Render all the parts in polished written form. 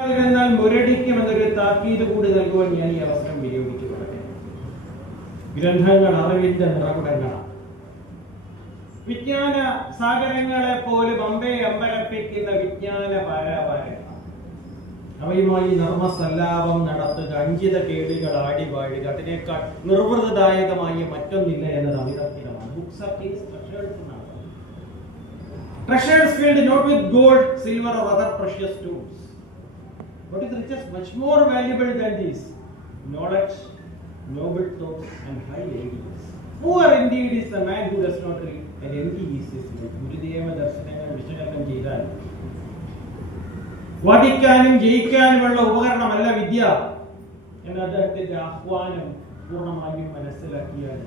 മുരടിക്കുമെന്നൊരു താക്കീത് കൂടി നൽകുവാൻ ഞാൻ ഈ അവസരം വിനിയോഗിക്കുകയാണ്. ഗ്രന്ഥങ്ങൾ അറിവിന്റെ നിറകുടങ്ങളാണ്. വിജ്ഞാന സാഗരങ്ങളെ പോലും അമ്പരപ്പിക്കുന്ന വിജ്ഞാന പാരാവാരങ്ങളാണ്. അവയുമായി നർമ്മസല്ലാപം നടത്തുക, അഞ്ചിത കേളികൾ ആടി വാഴുക, അതിനേക്കാൾ നിർവൃതദായകമായി മറ്റൊന്നില്ല എന്നത് അവിതർക്കിതമാണ്. ബുക്സ് ആർ treasures എന്നാണ്. Treasures filled not with gold, silver or other precious stones. What is riches much more valuable than these? Knowledge, noble thoughts and high ideals. Poor indeed is the man who does not read and empty is his life. Gurudeva ദർശനങ്ങൾ വിശകലനം ചെയ്താൽ വാദിക്കാനും ജയിക്കാനുമുള്ള ഉപകരണമല്ല വിദ്യ എന്ന അദ്ദേഹത്തിന്റെ ആഹ്വാനം പൂർണ്ണമായും മനസ്സിലാക്കിയാൽ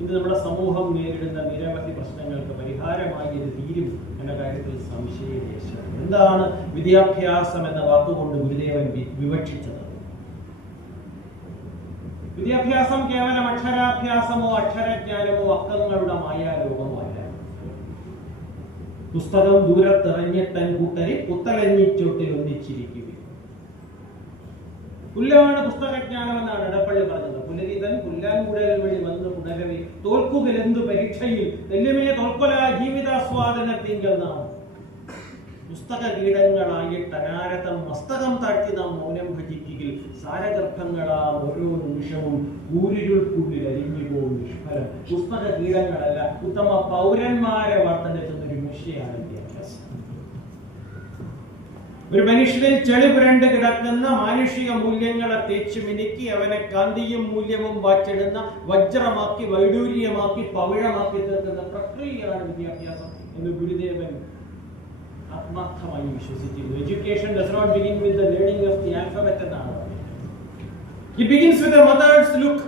ഇന്ന് നമ്മുടെ സമൂഹം നേരിടുന്ന നിരവധി പ്രശ്നങ്ങൾക്ക് പരിഹാരമായി ഇത് തീരും എന്ന കാര്യത്തിൽ സംശയലേശം. എന്താണ് വിദ്യാഭ്യാസം എന്ന വാക്കുകൊണ്ട് ഗുരുദേവൻ വിവക്ഷിച്ചത്? വിദ്യാഭ്യാസം കേവലം അക്ഷരാഭ്യാസമോ അക്ഷരജ്ഞാനമോ അക്കങ്ങളുടെ മായാലോകമോ അല്ല. പുസ്തകം ദൂരത്തെറിഞ്ഞിട്ടൻ കൂട്ടരെ പുത്തലഞ്ഞിച്ചോട്ടിൽ ഒന്നിച്ചിരിക്കുക. പുല്ലാണ് പുസ്തകജ്ഞാനം എന്നാണ് എടപ്പള്ളി പറഞ്ഞത്. പുലരിതൻ പുല്ലാൻകുടൽ വഴി വന്ന് പുനരവി തോൽക്കുകിലെന്തു പരീക്ഷയിൽ നെല്ലുമേ തോൽക്കൊല ജീവിതാസ്വാദനത്തിങ്കൽ നാം പുസ്തക കീടങ്ങളായിട്ട് അനാരതം മസ്തകം താഴ്ത്തി നാം മൗനം ഭജിക്കുകയിൽ സാരഗർഭങ്ങളാം ഓരോ നിമിഷവും ഊരിരുൾക്കുള്ളിൽ അരിഞ്ഞു പോകും നിഷ്ഫലം. പുസ്തക കീടങ്ങളല്ല, ഉത്തമ പൗരന്മാരെ വാർത്തെടുക്കുന്ന ഒരു വിഷയമാണ് വിദ്യാഭ്യാസം. ഒരു മനുഷ്യനിൽ ചെളി പുരണ്ട് കിടക്കുന്ന മാനുഷിക മൂല്യങ്ങളെ തേച്ചു മിനുക്കി അവനെ കാന്തിയും മൂല്യവും വാച്ചെടുന്ന വജ്രമാക്കി വൈഡൂര്യമാക്കി പവിഴമാക്കി തീർക്കുന്ന പ്രക്രിയയാണ് വിദ്യാഭ്യാസം എന്ന് ഗുരുദേവൻ ആത്മാർത്ഥമായി വിശ്വസിച്ചിരുന്നു. Education does not begin with the learning of the alphabet എന്നാണ് പറയുന്നത്. It begins with a mother's look,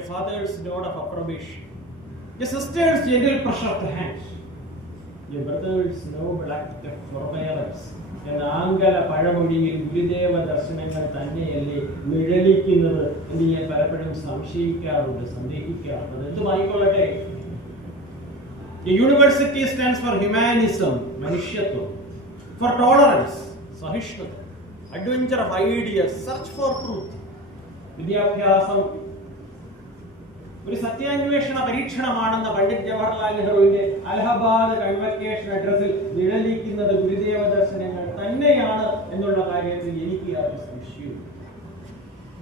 a father's nod of approbation, a sister's gentle pressure of the hand, a brother's noble act of forbearance. എന്ന Angela പഴമൊഴിയിൽ Gurudeva ദർശനങ്ങൾ തന്നെയല്ലേ നിഴലിക്കുന്നത് എന്ന് ഞാൻ പലപ്പോഴും സംശയിക്കാറുണ്ട്, സന്ദേഹിക്കാറുണ്ട്. എന്തുമായിക്കൊള്ളട്ടെ, The university stands for humanism, മനുഷ്യത്വം, for tolerance, സഹിഷ്ണുത, adventure of ideas, search for truth. വിദ്യാഭ്യാസം ഒരു സത്യാന്വേഷണ പരീക്ഷണമാണെന്ന പണ്ഡിറ്റ് ജവഹർലാൽ നെഹ്റുവിന്റെ അലഹബാദ് കൺവക്കേഷൻ അഡ്രസ്സിൽ നിഴലിക്കുന്നത് ഗുരുദേവ ദർശനങ്ങൾ തന്നെയാണ് എന്നുള്ള കാര്യത്തിൽ എനിക്ക് യാതൊരു സംശയവും.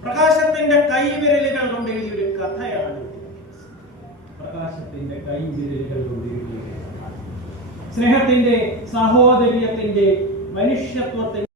പ്രകാശത്തിന്റെ കൈവിരലുകൾ കൊണ്ട് എഴുതിയൊരു കഥയാണ് പ്രകാശത്തിന്റെ കൈവിരലുകൾ കൊണ്ട് എഴുതിയ സ്നേഹത്തിന്റെ, സാഹോദര്യത്തിന്റെ, മനുഷ്യത്വത്തിന്റെ